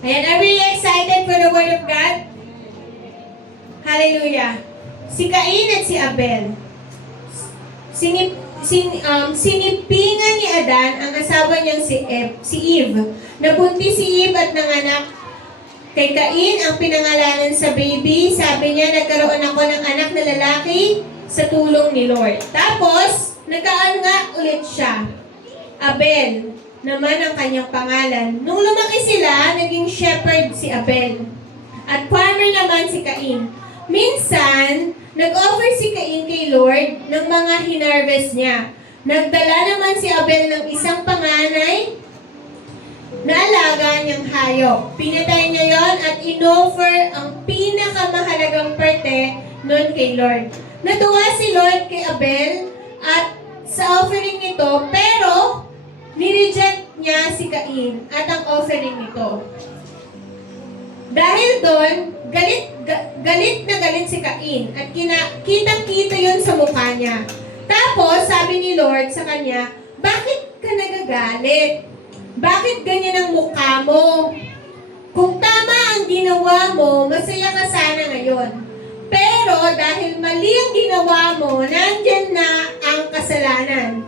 Ayan, are we excited for the Word of God? Hallelujah. Si Cain at si Abel. Sinipingan ni Adan ang asawa niyang si Eve. Nabuntis si Eve at nanganak kay Cain ang pinangalanan sa baby. Sabi niya, nagkaroon ako ng anak na lalaki sa tulong ni Lord. Tapos, nagkaan nga ulit siya. Abel naman ang kanyang pangalan. Nung lumaki sila, naging shepherd si Abel. At farmer naman si Cain. Minsan, nag-offer si Cain kay Lord ng mga hinarvest niya. Nagdala naman si Abel ng isang panganay na alaga niyang hayop. Pinatay niya yon at inoffer ang pinakamahalagang parte nun kay Lord. Natuwa si Lord kay Abel at sa offering nito, pero nireject niya si Cain at ang offering nito. Dahil doon, galit na galit si Cain at kitang-kita yun sa mukha niya. Tapos, sabi ni Lord sa kanya, bakit ka nagagalit? Bakit ganyan ang mukha mo? Kung tama ang ginawa mo, masaya ka sana ngayon. Pero dahil mali ang ginawa mo, nandyan na ang kasalanan.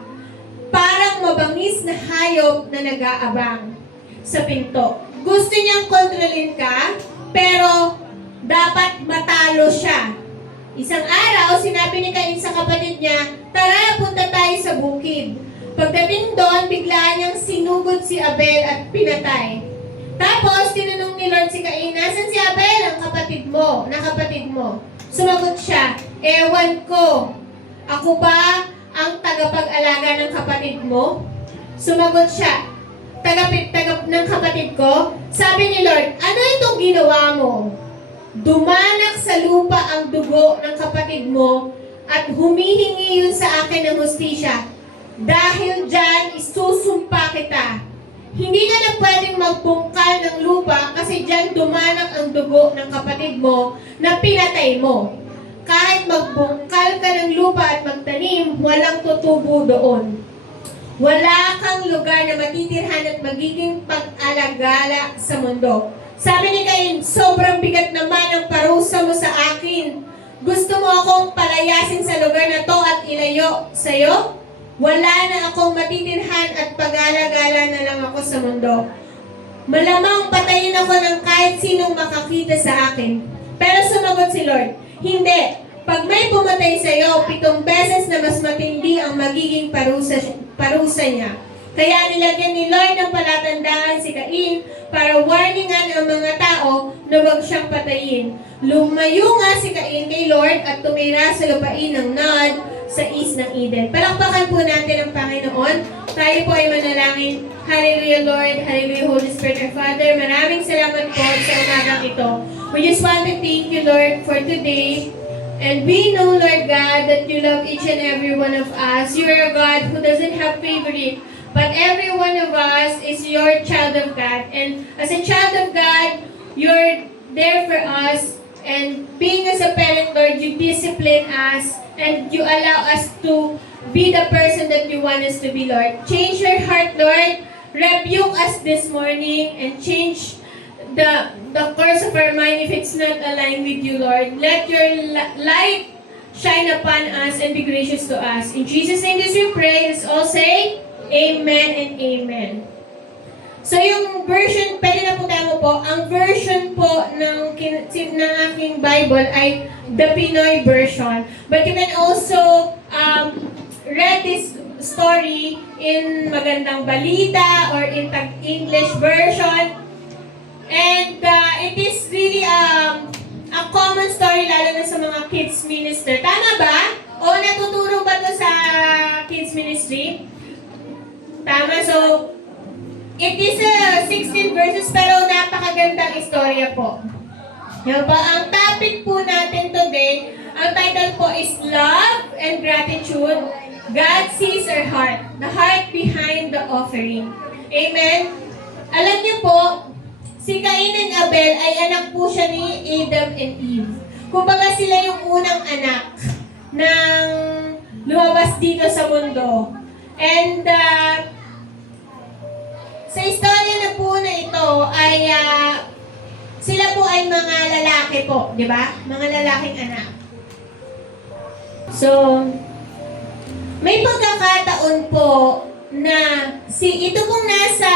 Parang mabangis na hayop na nag-aabang sa pinto. Gusto niyang kontrolin ka, pero dapat matalo siya. Isang araw, sinabi ni Cain sa kapatid niya, tara, punta tayo sa bukid. Pagdating doon, bigla niyang sinugod si Abel at pinatay. Tapos, tinanong ni Lord si Cain, nasan si Abel, ang kapatid mo? Sumagot siya, ewan ko. Ako ba ang tagapag-alaga ng kapatid mo? Sumagot siya, tagapit ng kapatid ko? Sabi ni Lord, ano itong ginawa mo? Dumanak sa lupa ang dugo ng kapatid mo at humihingi yun sa akin ng hustisya. Dahil dyan, isusumpa kita. Hindi ka na pwedeng magbungkal ng lupa kasi dyan dumanak ang dugo ng kapatid mo na pinatay mo. Kahit magbungkal ka ng lupa at magtanim, walang tutubo doon. Wala kang lugar na matitirhan at magiging pag-alagala sa mundo. Sabi ni Cain, sobrang bigat naman ang parusa mo sa akin. Gusto mo akong palayasin sa lugar na to at ilayo sa'yo? Wala na akong matitirhan at pag-alagala na lang ako sa mundo. Malamang patayin ako ng kahit sinong makakita sa akin. Pero sumagot si Lord, hindi. Pag may pumatay sa iyo, 7 beses na mas matindi ang magiging parusa niya. Kaya nilagyan ni Lord ng palatandaan si Cain para warningan ang mga tao na huwag siyang patayin. Lumayo nga si Cain kay Lord at tumira sa lupain ng Nod sa east ng Eden. Palakpakan po natin ang Panginoon. Tayo po ay manalangin. Hallelujah, Lord. Hallelujah, Holy Spirit, our Father. Maraming salamat po sa umagang ito. We just want to thank you, Lord, for today. And we know, Lord God, that you love each and every one of us. You are a God who doesn't have favorite, but every one of us is your child of God. And as a child of God, you're there for us. And being as a parent, Lord, you discipline us and you allow us to be the person that you want us to be, Lord. Change your heart, Lord. Rebuke us this morning and change the course of our mind if it's not aligned with you, Lord. Let your light shine upon us and be gracious to us. In Jesus' name this we pray. Let's all say, Amen and Amen. So yung version, pwede na po tayo po, ang version po ng aking Bible ay the Pinoy version. But you can also read this story in Magandang Balita or in English version. And it is really a common story lalo na sa mga kids minister. Tama ba? O natuturo ba to sa kids ministry? Tama. So, it is 16 verses pero napakagandang istorya po. Yan po. Ang topic po natin today, ang title po is Love and Gratitude. God sees our heart. The heart behind the offering. Amen? Alam niyo po, si Cain and Abel ay anak po siya ni Adam and Eve. Kumbaga sila yung unang anak ng lumabas dito sa mundo. And sa istorya na po na ito ay sila po ay mga lalaki po, di ba? Mga lalaking anak. So, may pagkakataon po na ito pong nasa,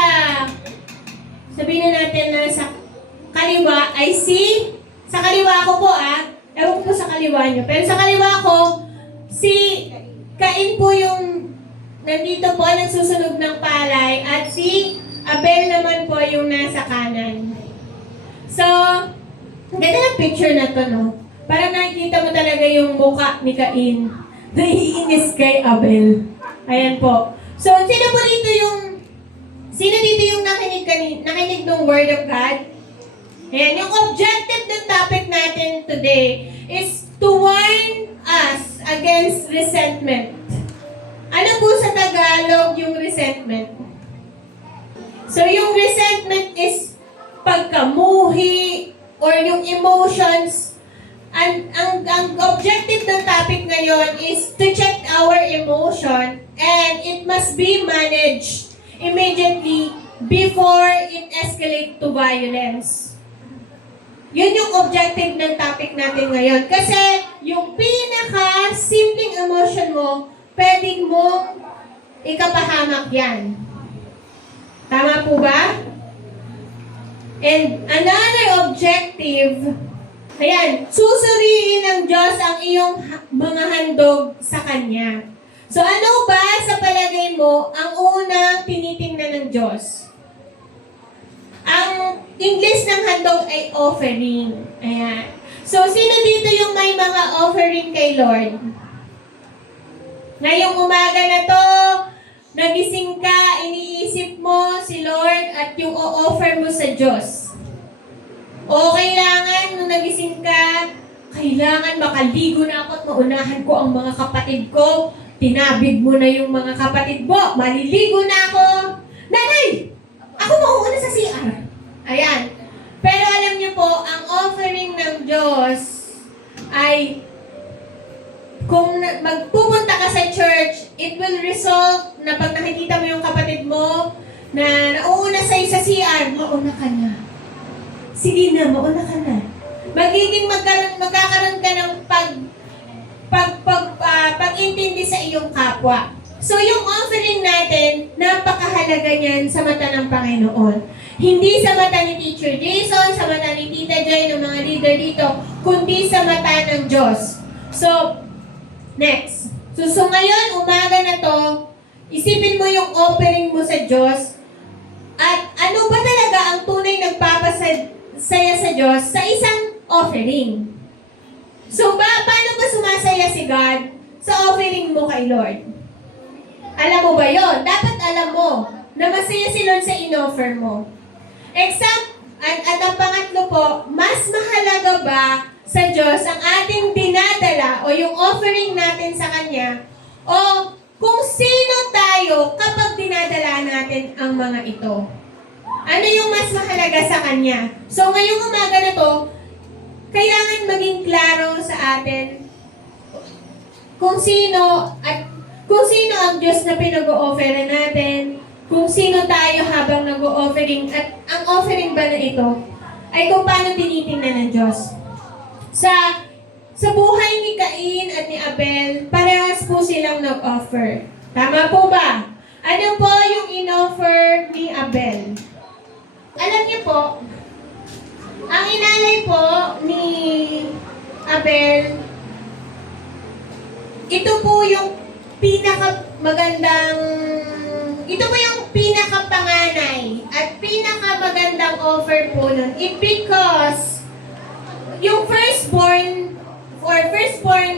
sabihin na natin na sa kaliwa ay sa kaliwa ko po ewan ko po sa kaliwa nyo, pero sa kaliwa ko, si Cain po yung nandito po, nagsusunog ng palay, at si Abel naman po yung nasa kanan. So, ganda ng picture na to, no? Parang nakikita mo talaga yung mukha ni Cain. Naiinis kay Abel. Ayan po. So, sino dito yung nakinig ng Word of God? Ayan, yung objective ng topic natin today is to warn us against resentment. Ano po sa Tagalog yung resentment? So, yung resentment is pagkamuhi or yung emotions. Ang objective ng topic ngayon is to check our emotion, and it must be managed immediately before it escalates to violence. Yun yung objective ng topic natin ngayon. Kasi yung pinaka-simpleng emotion mo, pwedeng mong ikapahamak yan. Tama po ba? And another objective, ayan, susuriin ng Diyos ang iyong mga handog sa Kanya. So ano ba sa palagay mo ang unang tinitingnan ng Diyos? Ang English ng handog ay offering. Ayan. So sino dito yung may mga offering kay Lord? Ngayong umaga na to, nagising ka, iniisip mo si Lord at yung o-offer mo sa Diyos. O kailangan, nung nagising ka, kailangan makaligo na ako at maunahan ko ang mga kapatid ko. Tinabig mo na yung mga kapatid mo. Maliligo na ako. Nanay! Ako mauuna sa CR. Ayan. Pero alam niyo po, ang offering ng Diyos ay kung magpupunta ka sa church, it will result na pag nakikita mo yung kapatid mo na nauuna sa'yo sa CR, mauna ka na. Sige na, mauna ka na. Magkakaroon ka ng pag-intindi sa iyong kapwa. So yung offering natin, napakahalaga niyan sa mata ng Panginoon. Hindi sa mata ni Teacher Jason, sa mata ni Tita Joy, ng mga leader dito, kundi sa mata ng Diyos. So, next. So ngayon, umaga na to, isipin mo yung offering mo sa Diyos at ano ba talaga ang tunay nagpapasaya sa Diyos sa isang offering. So, paano ba sumasaya si God sa offering mo kay Lord? Alam mo ba yon? Dapat alam mo na masaya si Lord sa in-offer mo. At ang pangatlo po, mas mahalaga ba sa Diyos ang ating dinadala o yung offering natin sa Kanya o kung sino tayo kapag dinadala natin ang mga ito? Ano yung mas mahalaga sa Kanya? So ngayong umaga na to, kailangan maging klaro sa atin kung sino ang Diyos na pinag-o-offeran natin, kung sino tayo habang nag-o-offering, at ang offering ba na ito ay kung paano tinitingnan ng Diyos. Sa buhay ni Cain at ni Abel, parehas po silang nag-offer. Tama po ba? Ano po yung in-offer ni Abel? Alam niyo po, ang inalay po ni Abel, ito po yung pinakapanganay at pinakamagandang offer po nun. Because yung firstborn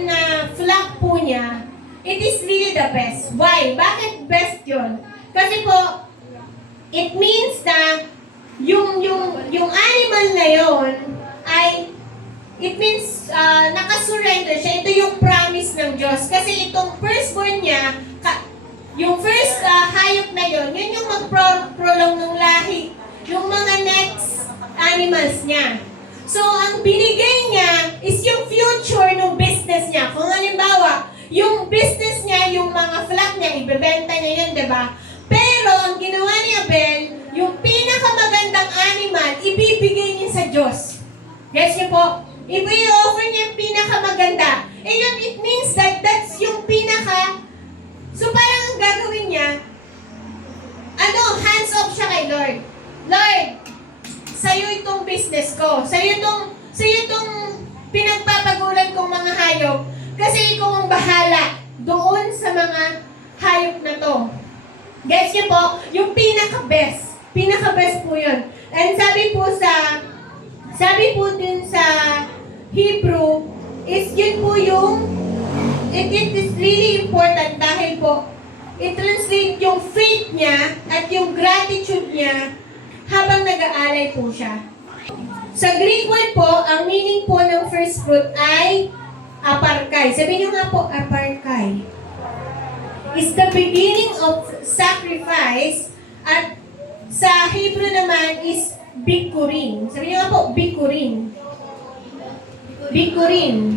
na flock po niya, it is really the best. Why? Bakit best yun? Kasi po, it means na yung animal na yon ay it means nakasurrender siya. Ito yung promise ng Diyos. Kasi itong firstborn niya, yung first hayop na yon, yun yung mag-prolong ng lahi. Yung mga next animals niya. So, ang binigay niya is yung future ng business niya. Kung halimbawa, yung business niya, yung mga flock niya, ibebenta niya yun, diba? Pero, ang ginawa ni Abel, yung pinakamagandang animal, ibibigay niya sa Diyos. Gets niyo po? If i-offer niya yung pinakamaganda, and yun, it means that that's yung pinaka, so parang ang gagawin niya, hands off siya kay Lord. Lord, sa'yo itong business ko. Sa'yo itong pinagpapagulan kong mga hayop. Kasi ikaw ang bahala doon sa mga hayop na to. Gets niyo po? Yung pinaka-best. Pinaka-best po yun. And sabi po din sa Hebrew, is yun po yung, it is really important dahil po, i-translate yung faith niya at yung gratitude niya habang nag-aalay po siya. Sa Greek word po, ang meaning po ng first fruit ay aparkai. Sabihin niyo nga po, aparkai. Is the beginning of sacrifice at sa Hebrew naman is bikurin. Sabihin niyo nga po, bikurin. Bikurin.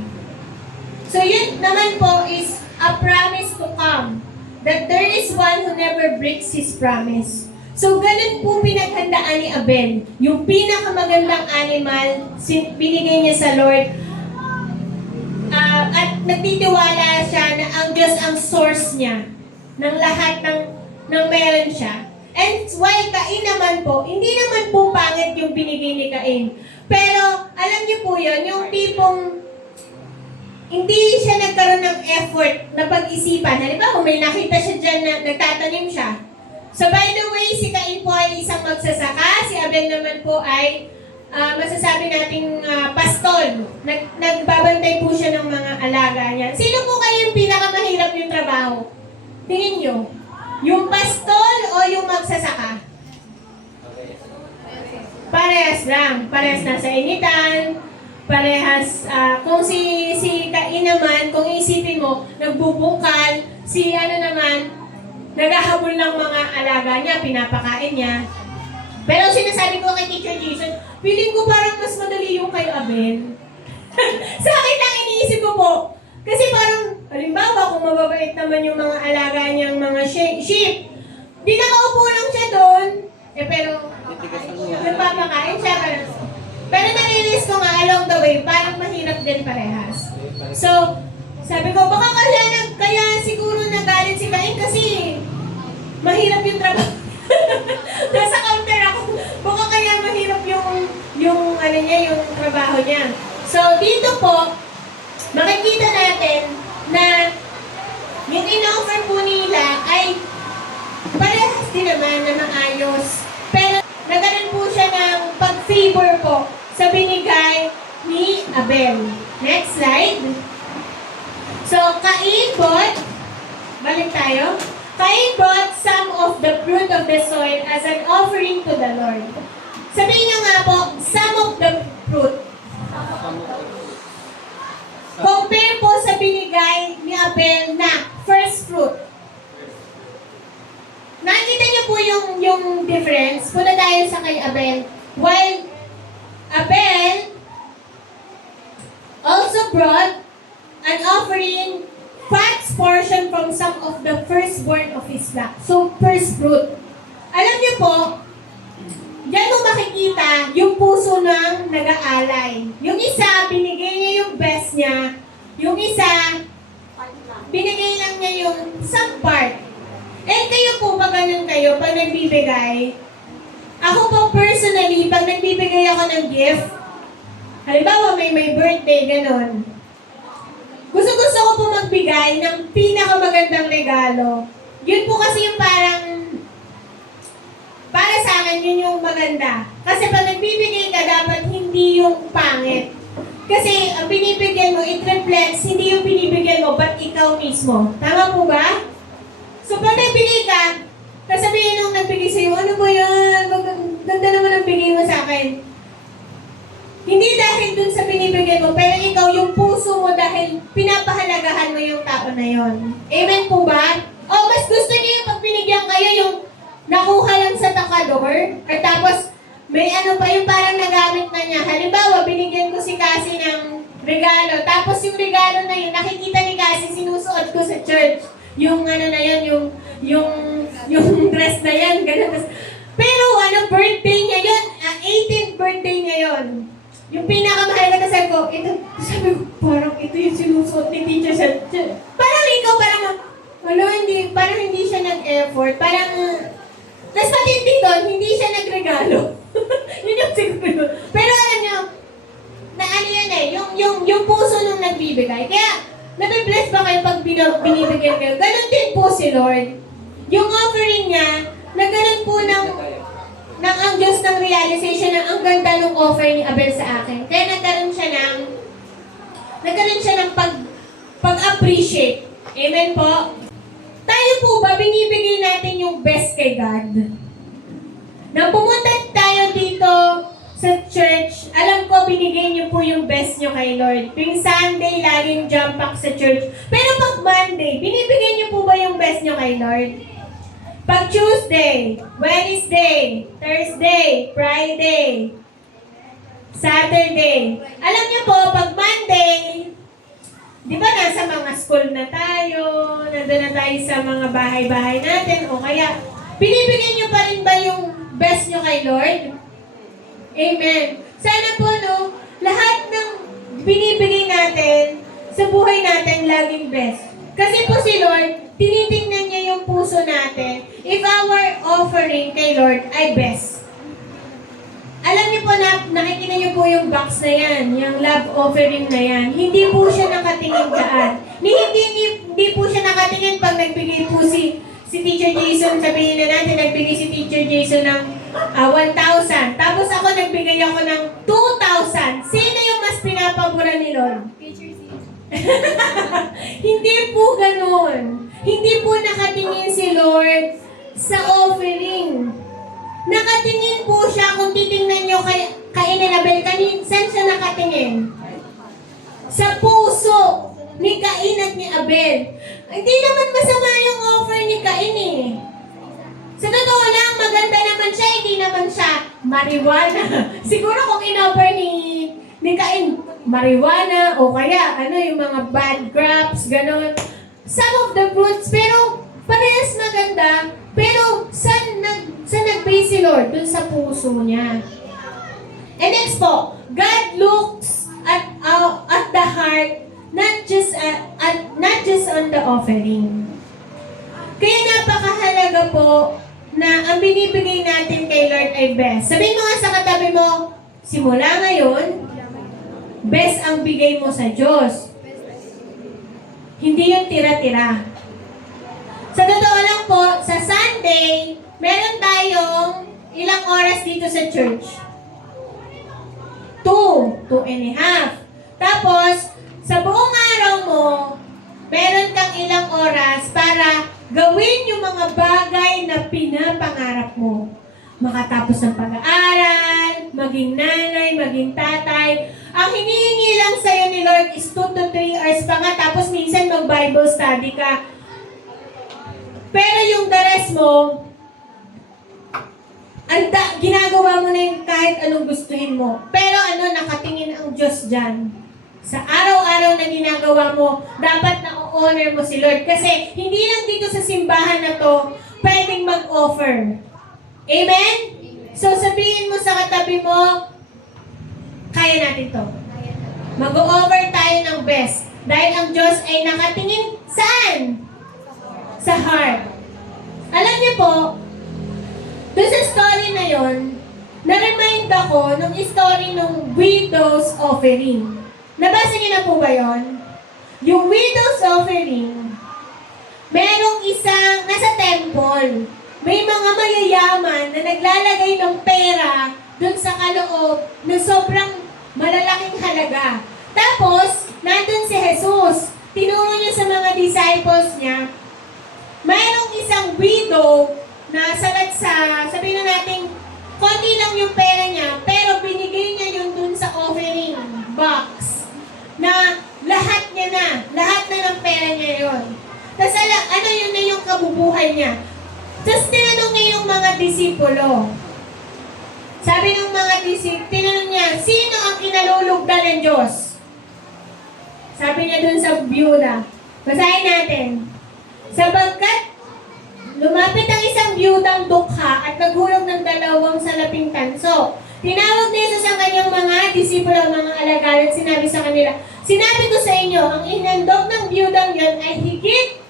So yun naman po is a promise to come. That there is one who never breaks his promise. So, ganun po pinaghandaan ni Abel. Yung pinakamagandang animal, binigay niya sa Lord. At nagtitiwala siya na ang Diyos ang source niya ng lahat ng meron siya. And while Cain naman po, hindi naman po pangit yung binigay ni Cain. Pero, alam niyo po yun, yung tipong hindi siya nagkaroon ng effort na pag-isipan. Halimbawa, kung may nakita siya dyan na nagtatanim siya. So, by the way, si Cain po ay isang magsasaka. Si Abel naman po ay masasabi nating pastol. Nagbabantay po siya ng mga alaga niya. Sino po kayo yung pinakamahirap yung trabaho? Tingin nyo. Yung pastol o yung magsasaka? Parehas lang. Parehas na sa initan. Parehas, kung si Cain naman, kung isipin mo, nagbubungkal, si naman, naghahabol ng mga alaga niya, pinapakain niya. Pero sinasabi ko kay Teacher Jason, feeling ko parang mas madali yung kay Abel. Sa akin lang iniisip ko po. Kasi parang, halimbawa, kung mababait naman yung mga alaga niyang mga sheep, di nakaupo lang siya doon, pero nagpapakain siya. Pero narilis ko nga along the way, parang mahirap din parehas. So, sabi ko, baka kaya siguro nagalit si Cain kasi mahirap yung trabaho. Nasa counter ako, baka kaya mahirap yung trabaho niya. So, dito po, makikita natin na yung in-offer po nila ay parehas din naman na maayos. Pero nagkaroon po siya ng pag-favor po sa binigay ni Abel. Next slide. So, Cain brought, balik tayo. Cain brought some of the fruit of the soil as an offering to the Lord. Sabihin niyo nga po, some of the fruit. Compare po sa binigay ni Abel na first fruit. Nakikita niyo po yung difference. Punta tayo sa kay Abel. While Abel also brought an offering, God's portion from some of the firstborn of his flock. So, first fruit. Alam niyo po, diyan mo makikita yung puso ng nag-aalay. Yung isa, binigay niya yung best niya. Yung isa, binigay lang niya yung some part. Eh, kayo po, pag ganun kayo, pag nagbibigay, ako po personally, pag nagbibigay ako ng gift, halimbawa may birthday, ganun. Gusto ko po magbigay ng pinakamagandang regalo. Yun po kasi yung parang, para sa akin, yun yung maganda. Kasi pag nagbibigay ka, dapat hindi yung pangit. Kasi ang binibigyan mo, it reflects, hindi yung binibigyan mo, but ikaw mismo. Tama po ba? So pag nagbigay ka, kasabihin nung nagbigay sa'yo, ano po yan? Ganda naman ang bigay mo sa akin. Hindi dahil dun sa binibigyan mo, pero ikaw yung puso mo dahil pinapahalagahan mo yung tao na yon. Amen po ba? O mas gusto niyo yung pag binigyan kayo yung nakuha lang sa takador, at tapos may ano pa yung parang nagamit na niya. Halimbawa, binigyan ko si Cassie ng regalo, tapos yung regalo na yun, nakikita ni Cassie, sinusuot ko sa church. Yung ano na yun, yung dress na yan, ganun. Pero birthday niya yun, 18th birthday niya yun. Yung pinakamahalaga na sabi ko, parang ito yung sinusuot ni teacher sa parang ikaw, parang hindi siya nag-effort. Parang, tas patindi doon, hindi siya nagregalo. Yun yung siguro. Pero alam niyo, na ano yan eh, yung puso nung nagbibigay. Kaya, nabibless ba kayo pag binibigyan kayo? Ganon din po si Lord. Yung offering niya, na ganon po ng ang Diyos ng realization na ang ganda ng offer ni Abel sa akin. Kaya nagkaroon siya ng pag-appreciate. Amen po? Tayo po ba, binibigay natin yung best kay God? Nang pumunta tayo dito sa church, alam ko binigay niyo po yung best niyo kay Lord. Tuwing Sunday, laging jump pack sa church. Pero pag Monday, binibigay niyo po ba yung best niyo kay Lord? Pag Tuesday, Wednesday, Thursday, Friday, Saturday. Alam niyo po, pag Monday, di ba nasa mga school na tayo, nandun na tayo sa mga bahay-bahay natin, o kaya, binibigyan niyo pa rin ba yung best niyo kay Lord? Amen. Sana po, no, lahat ng binibigay natin sa buhay natin laging best. Kasi po si Lord, tinitingnan niya yung puso natin if our offering kay Lord ay best. Alam niyo po na, nakikita niyo po yung box na yan, yung love offering na yan. Hindi po siya nakatingin daan. Hindi po siya nakatingin pag nagbigay po si Teacher Jason, sabihin na natin, nagbigay si Teacher Jason ng 1,000. Tapos ako nagbigay ako ng 2,000. Sino yung mas pinapabura ni Lord? Hindi po ganun. Hindi po nakatingin si Lord sa offering. Nakatingin po siya, kung titingnan nyo kay Abel, saan siya nakatingin? Sa puso ni Cain at ni Abel. Hindi naman masama yung offer ni Cain eh. Sa totoo lang, maganda naman siya, hindi naman siya marijuana. Siguro kung in-offer ni Cain, marijuana o kaya yung mga bad grapes, ganon. Some of the fruits, pero parehas maganda. Pero saan nag-base si Lord? Dun sa puso niya. And next po, God looks at the heart, not just on the offering. Kaya napakahalaga po na ang binibigay natin kay Lord ay best. Sabihin mo nga sa katabi mo, simula ngayon, best ang bigay mo sa Diyos. Hindi yung tira-tira. Sa totoo lang po, sa Sunday, meron tayong ilang oras dito sa church? 2.5. Tapos, sa buong araw mo, meron kang ilang oras para gawin yung mga bagay na pinapangarap mo. Makatapos ng pag-aaral, maging nanay, maging tatay. Ang hinihingi lang sa'yo ni Lord is 2 to 3 hours pa nga, tapos minsan mag-Bible study ka. Pero yung the rest mo, ginagawa mo na yung kahit anong gustuhin mo. Pero nakatingin ang Diyos dyan. Sa araw-araw na ginagawa mo, dapat na-honor mo si Lord. Kasi hindi lang dito sa simbahan na to, pwedeng mag-offer. Amen? So sabihin mo sa katabi mo, kaya natin to. Mag-o-offer tayo ng best. Dahil ang Diyos ay nakatingin saan? Sa heart. Alam niyo po, doon sa story na yon, na-remind ako ng story ng widow's offering. Nabasa niyo na po ba yon? Yung widow's offering, merong isang nasa temple. May mga mayayaman na naglalagay ng pera dun sa kaloob na sobrang malalaking halaga. Tapos, nandun si Jesus. Tinuro niya sa mga disciples niya, mayroong isang widow na salat sa, sabihin na natin, konti lang yung pera niya, pero binigay niya yun dun sa offering box. Na lahat na ng pera niya yun. Tapos yun na yung kabubuhay niya. Tapos tinanong niya yung mga disipulo. Sabi ng mga tinanong niya, sino ang kinalulugdan ng Diyos? Sabi niya dun sa byuda. Basahin natin. Sapagkat lumapit ang isang byudang dukha at naghulog ng 2 salaping tanso. Tinawag ni Jesus ang kanyang mga mga disipulo, mga alagad, at sinabi sa kanila, sinabi ko sa inyo, ang inandog ng biyudang yon ay higit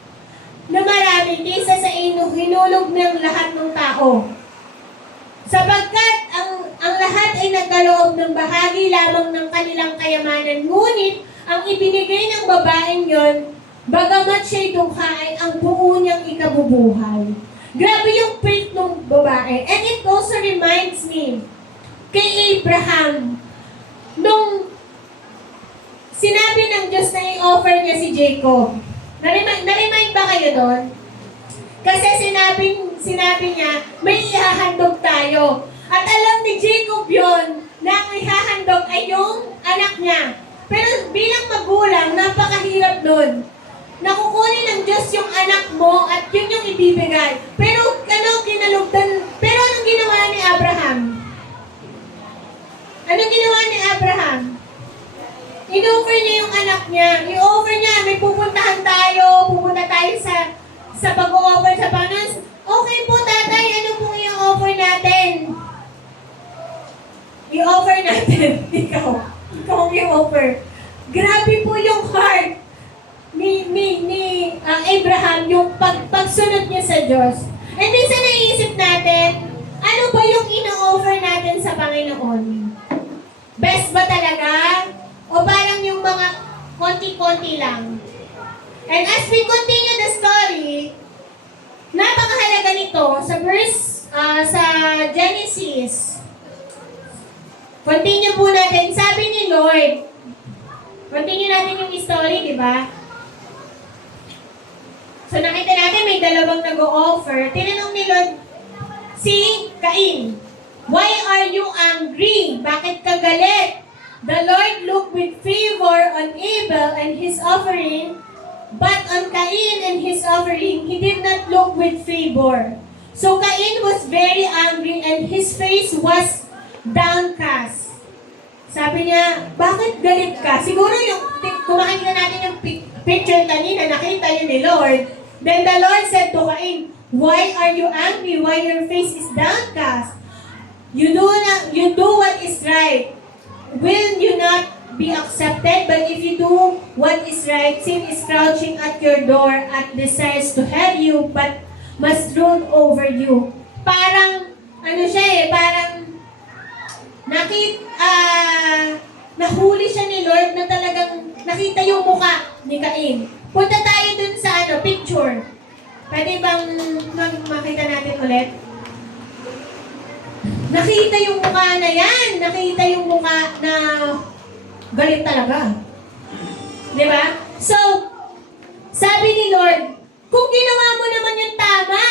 na marami kaysa sa hinulog ng lahat ng tao. Sapagkat ang lahat ay nagkaloob ng bahagi lamang ng kanilang kayamanan, ngunit ang ibinigay ng babaeng yon, bagamat siya'y dukha, ay ang buo niyang ikabubuhay. Grabe yung faith ng babae. And it also reminds me kay Abraham, nung sinabi ng Diyos na i-offer niya si Jacob. Na-remind ba kayo doon? Kasi sinabi niya, may ihahandog tayo. At alam ni Jacob yon na ang ihahandog ay yung anak niya. Pero bilang magulang, napakahirap nun. Nakukunin ng Diyos yung anak mo at yun yung ibibigay. Pero anong ginawa ni Abraham? Anong ginawa ni Abraham? In-offer niya yung anak niya. I-offer niya, may pupunta tayo sa pag-o-offer sa Panginoon. Okay po tatay, ano pong i-offer natin? I-offer natin. Ikaw ang i-offer. Grabe po yung heart ni Abraham, yung pagsunod niya sa Diyos. And minsan naiisip natin, ano ba yung ino-offer natin sa Panginoon? Best ba talaga? O parang yung mga konti-konti lang? And as we continue the story, napakahalaga nito sa sa Genesis. Continue po natin. Sabi ni Lord, continue natin yung story, di ba? So nakita natin may dalawang nag-o-offer. Tinanong ni Lord si Cain, why are you angry? Bakit ka galit? The Lord looked with favor on Abel and his offering, but on Cain and his offering, he did not look with favor. So Cain was very angry and his face was downcast. Sabi niya, bakit galit ka? Siguro kung makikita natin yung picture kanina, nakita yun ni Lord. Then the Lord said to Cain, why are you angry? Why your face is downcast? You do what is right. Will you not be accepted? But if you do what is right, sin is crouching at your door and desires to have you, but must rule over you. Parang, parang nahuli siya ni Lord na talagang nakita yung mukha ni Cain. Punta tayo dun sa picture. Pwede bang makita natin ulit? Nakita yung mukha na yan. Nakita yung mukha na galit talaga. Di ba? So, sabi ni Lord, kung ginawa mo naman yung tama,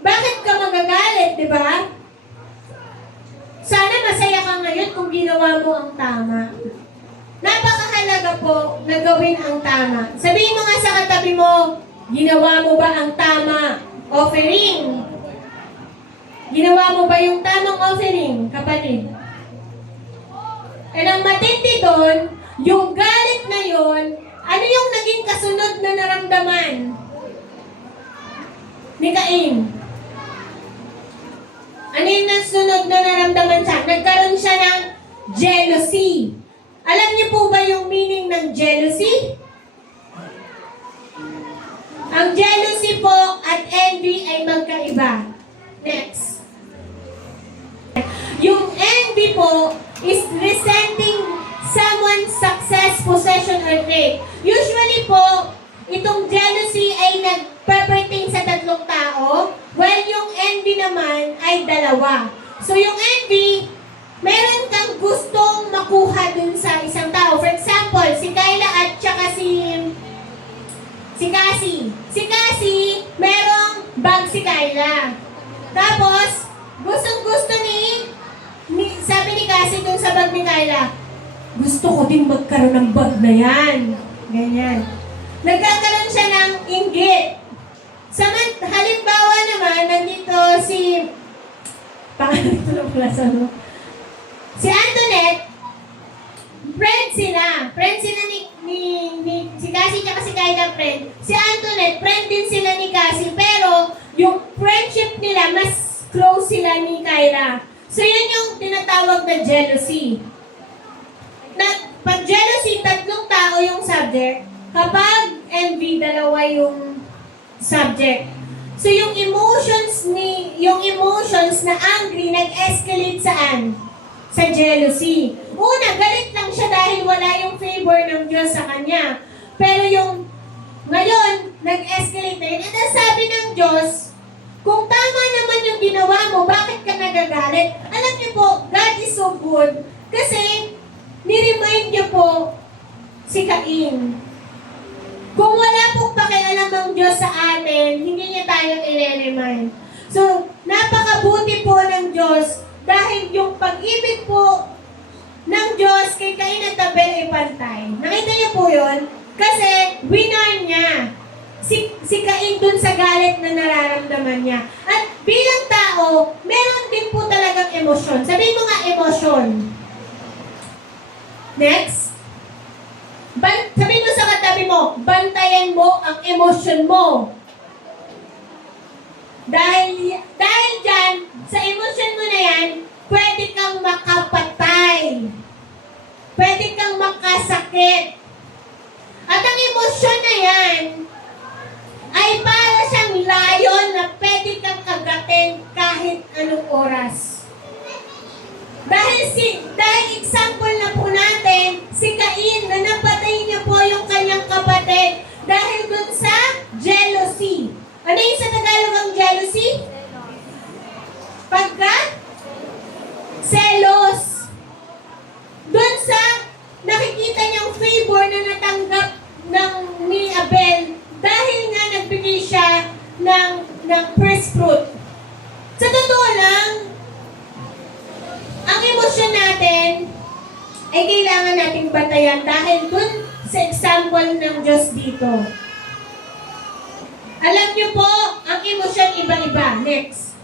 bakit ka magagalit, di ba? Sana masaya ka ngayon kung ginawa mo ang tama. Napakahalaga po na gawin ang tama. Sabihin mo nga sa katabi mo, ginawa mo ba ang tama offering? Ginawa mo ba yung tamang offering, kapatid? And ang matindi doon, yung galit na yon, ano yung naging kasunod na naramdaman ni Cain? Ano yung nasunod na naramdaman siya? Nagkaroon siya ng jealousy. Alam niyo po ba yung meaning ng jealousy? Ang jealousy po at envy ay magkaiba. Next. Yung envy po is resenting someone's success, possession, or trait. Usually po, itong jealousy ay nagpapertain sa tatlong tao, while yung envy naman ay dalawa. So yung envy, meron kang gustong makuha dun sa isang tao. For example, si Kayla at saka si Cassie. Si Cassie, merong bag si Kayla. Tapos, gustong-gusto sabi ni Cassie dun sa bag ni Kayla, gusto ko din magkaroon ng bag na yan. Ganyan. Nagkakaroon siya ng inggit. Halimbawa naman, nandito si si Antoinette, friend sila. Friend sila si Cassie at si Kayla, friend. Si Antoinette, friend din sila ni Cassie, pero yung friendship nila, mas close sila ni Kayla. So yun yung tinatawag na jealousy. Pag jealousy, tatlong tao yung subject. Kapag envy, dalawa yung subject. So yung emotions na angry nag-escalate saan? Sa jealousy. Una, galit lang siya dahil wala yung favor ng Diyos sa kanya. Pero yung ngayon, nag-escalate na yun. At ang sabi ng Diyos, kung tama naman yung ginawa mo, bakit ka nagagalit? Alam niyo po, God is so good. Kasi, ni-remind niyo po si Cain. Kung wala pong pakialam ng Diyos sa atin, hindi niya tayo i-remind. So, napakabuti po ng Diyos dahil yung pag-ibig po ng Diyos kay Cain at Abel ay pantay. Nakita niyo po yun? Kasi, winarn niya si Cain dun sa galit na nararamdaman niya. At bilang tao, meron din po talagang emosyon. Sabihin mo nga emosyon. Next. Sabihin mo sa katabi mo, bantayan mo ang emosyon mo. Dahil dyan, sa emosyon mo na yan, pwede kang makapatay. Pwede kang makasakit. At ang emosyon na yan, ay para siyang layon na pwede kang kagatin kahit anong oras. Dahil example na po natin, si Cain na napatay niya po yung kanyang kapatid dahil dun sa jealousy. Ano yung sa Tagalog ang jealousy? Selos. Dun sa nakikita niyang favor na natanggap ni Abel dahil nga nagbigay siya ng first fruit. Sa totoo lang, ang emosyon natin ay kailangan nating batayan dahil dun sa example ng Diyos dito. Alam niyo po, ang emosyon iba-iba. Next.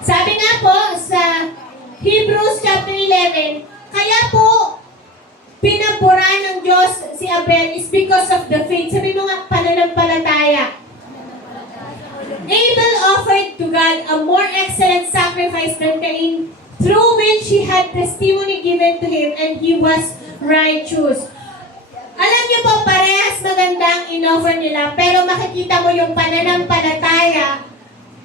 Sabi nga po sa Hebrews chapter 11, kaya po pinabura ng Diyos si Abel is because of the faith. Sabi mo nga, pananampalataya. Abel offered to God a more excellent sacrifice than Cain, through which he had testimony given to him and he was righteous. Alam niyo po, parehas maganda ang in-offer nila, pero makikita mo yung pananampalataya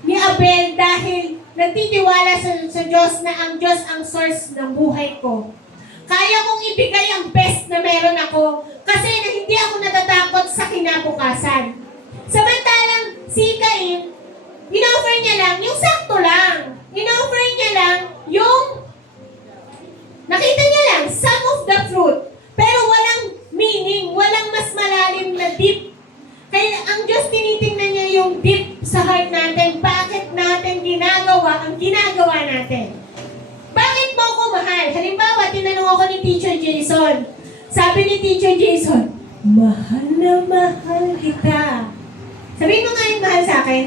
ni Abel dahil nagtitiwala sa Diyos na ang Diyos ang source ng buhay ko. Kaya kong ibigay ang best na meron ako kasi hindi ako natatakot sa kinabukasan. Samantalang si Cain, in-offer niya lang yung sakto lang. In-offer niya lang yung nakita niya lang, some of the fruit. Pero walang meaning, walang mas malalim na deep. Kaya ang Diyos tinitingnan niya yung deep sa heart natin. Bakit natin ginagawa ang ginagawa natin? Bakit mo ako mahal? Halimbawa, tinanong ako ni Teacher Jason. Sabi ni Teacher Jason, mahal na mahal kita. Sabihin mo nga yung mahal sa akin.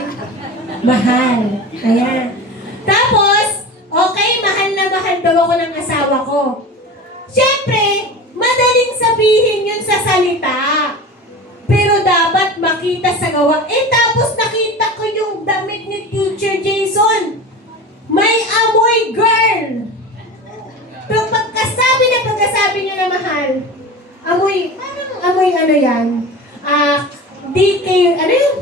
Mahal. Ayan. Tapos, okay, mahal na mahal daw ako ng asawa ko. Siyempre, madaling sabihin yun sa salita. Pero dapat makita sa gawa. Tapos nakita ko yung damit ni Teacher Jason. May amoy girl. Pero pagkasabi niya na mahal, parang amoy ano yan? DK, ano yun?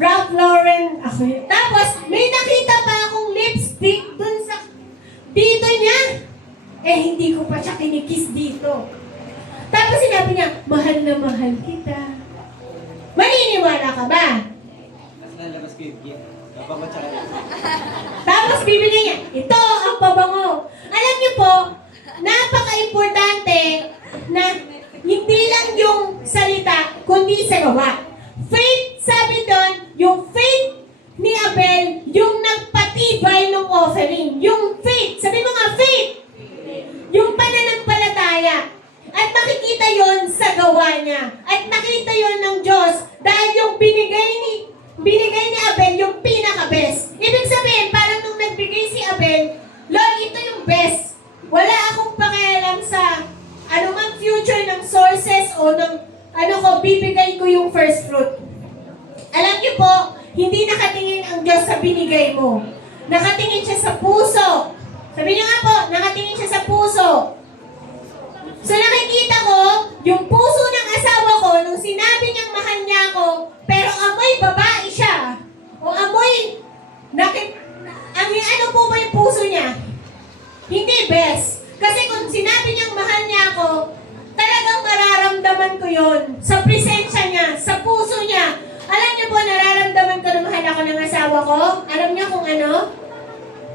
Ralph Lauren. Tapos, may nakita pa akong lipstick dun sa dito niya. Hindi ko pa siya kinikiss dito. Tapos sinabi niya, mahal na mahal kita. Maniniwala ka ba? Mas nalabas ko yung gift. Kapag matsaka. Tapos bibigyan niya, ito ang pabango. Alam niyo po, napaka-importante na hindi lang yung salita, kundi sa gawa. Faith, sabi doon, yung faith ni Abel, yung nagpatibay ng offering. Yung faith, sabi mo nga faith. Yung pananampalataya. At makikita yon sa gawa niya. At nakita yon ng Diyos dahil yung binigay ni Abel yung pinaka-best. Ibig sabihin, parang nung nagbigay si Abel, Lord, ito yung best. Wala akong pakialam sa anumang future ng sources o ng bibigay ko yung first fruit. Alam niyo po, hindi nakatingin ang Diyos sa binigay mo. Nakatingin siya sa puso. Sabi niyo nga po, nakatingin siya sa puso. So nakikita ko, yung puso ng asawa ko, nung sinabi niyang mahal niya ako, pero amoy babae siya. O amoy, ang ano po ba yung puso niya? Hindi best. Kasi kung sinabi niyang mahal niya ako, talagang mararamdaman ko yon sa presensya niya, sa puso niya. Alam niyo po, nararamdaman ko na mahal ako ng asawa ko? Alam niyo kung ano?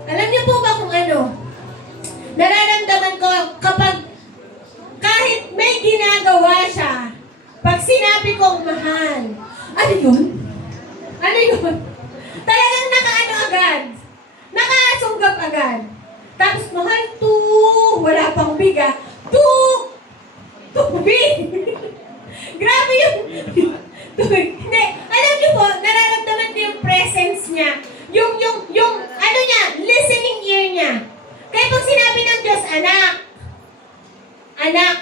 Alam niyo po ba kung ano? Nararamdaman ko kapag kahit may ginagawa siya, pag sinabi kong mahal, ano yun? Ano yun? Talagang nakaano agad. Nakasunggap agad. Tapos mahal to, wala pang biga. Tubig. Grabe yung, hindi. Alam niyo po, nararamdaman ko yung presence niya. Yung, ano niya, listening ear niya. Kaya pag sinabi ng Diyos, anak,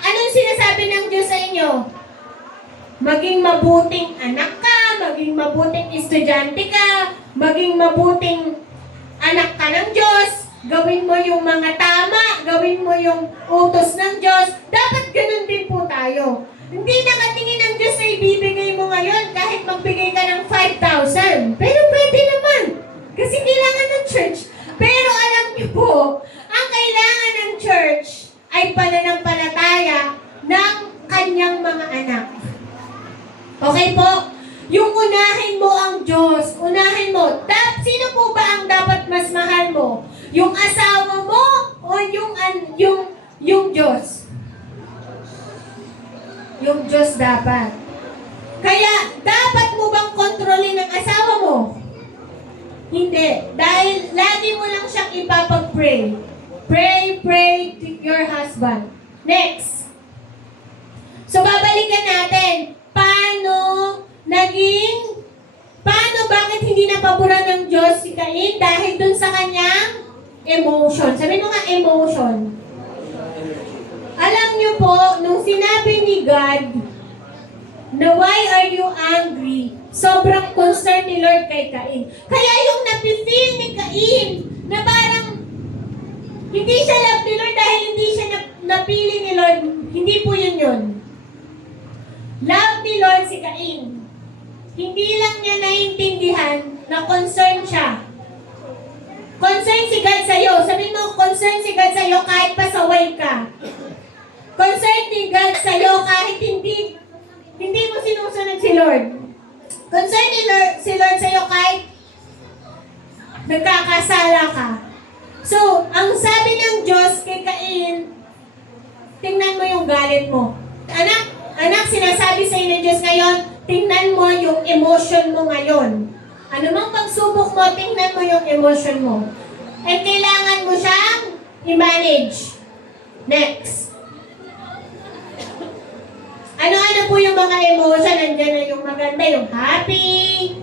anong sinasabi ng Diyos sa inyo? Maging mabuting anak ka, maging mabuting estudyante ka, maging mabuting anak ka ng Diyos, gawin mo yung mga tama, gawin mo yung utos ng Diyos. Dapat ganun din po tayo. Hindi nakatingin ng Diyos na ibibigay mo ngayon kahit magbigay ka ng 5,000. Pero pwede naman. Kasi kailangan ng church. Pero alam niyo po, ang kailangan ng church ay pananampalataya ng kanyang mga anak. Okay po? Yung unahin mo ang Diyos, unahin mo. Sino po ba ang dapat mas mahal mo? Yung asawa mo o yung Diyos? Yung Diyos dapat. Kaya, dapat mo bang kontrolin ang asawa mo? Hindi. Dahil lagi mo lang siyang ipapag-pray. Pray to your husband. Next. So, babalikan natin. Bakit hindi napaboran ng Diyos si Cain? Dahil dun sa kanyang emotion. Sabi mo nga, emotion. Alam niyo po, nung sinabi ni God, na why are you angry? Sobrang concern ni Lord kay Cain. Kaya yung napifeel ni Cain, na parang, hindi siya love ni Lord dahil hindi siya napili ni Lord. Hindi po yun. Love ni Lord si Cain. Hindi lang niya naiintindihan na concern siya. Concern si God sa'yo. Sabihin mo, concern si God sa'yo kahit pasaway ka. Concern ni God sa'yo kahit hindi mo sinusunod si Lord. Concern si Lord sa'yo kahit nagkakasala ka. So, ang sabi ng Diyos kay Cain, tingnan mo yung galit mo. Anak, sinasabi sa ng Diyos ngayon, tingnan mo yung emotion mo ngayon. Ano mang pagsubok mo, tingnan mo yung emotion mo. And kailangan mo siyang i-manage. Next. Ano-ano po yung mga emotion? Nandiyan na yung maganda, yung happy,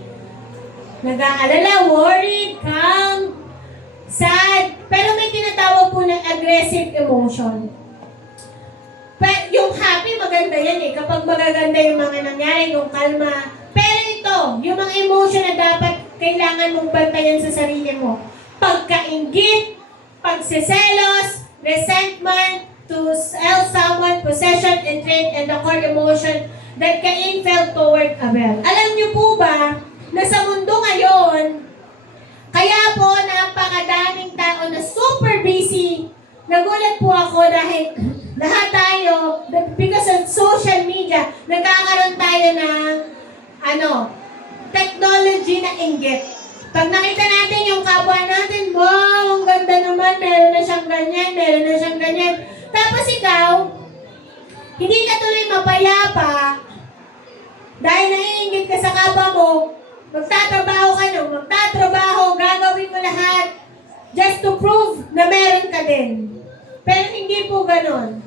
nag-aalala, worried, calm, sad. Pero may tinatawag po ng aggressive emotion. Yung happy, maganda yan eh. Kapag magaganda yung mga nangyari, yung kalma. Pero ito, yung mga emotion na dapat kailangan mong bantayan sa sarili mo. Pagkainggit, pagsiselos, resentment, to sell someone, possession, intrigue, and the core emotion that Cain felt toward Abel. Alam niyo po ba, na sa mundo ngayon, kaya po napakadaming tao na super busy. Nagulat po ako dahil lahat tayo, because of social media, nagkakaroon tayo ng technology na inggit. Pag nakita natin yung kapwa natin, wow, ang ganda naman, meron na siyang ganyan. Tapos ikaw, hindi ka tuloy mapayapa dahil naiingit ka sa kapwa mo, magtatrabaho, gagawin mo lahat just to prove na meron ka din. Pero hindi po ganon.